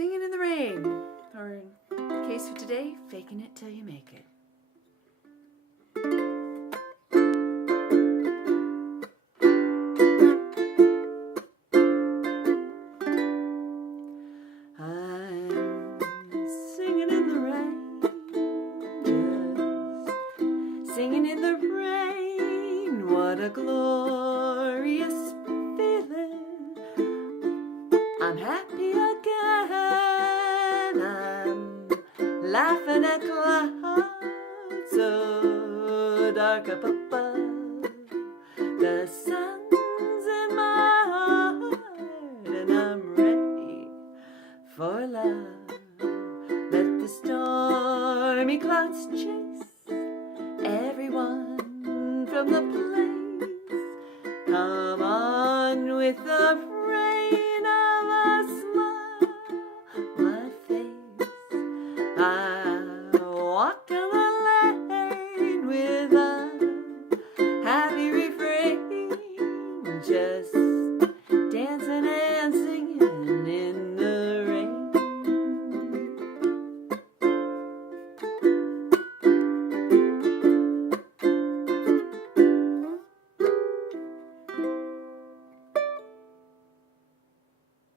Singing in the rain, or in the case for today, faking it till you make it. I'm singing in the rain, just singing in the rain. What a glorious feeling. I'm happy again. I'm laughing at clouds so dark up above. The sun's in my heart and I'm ready for love. Let the stormy clouds chase everyone from the place. Come on with the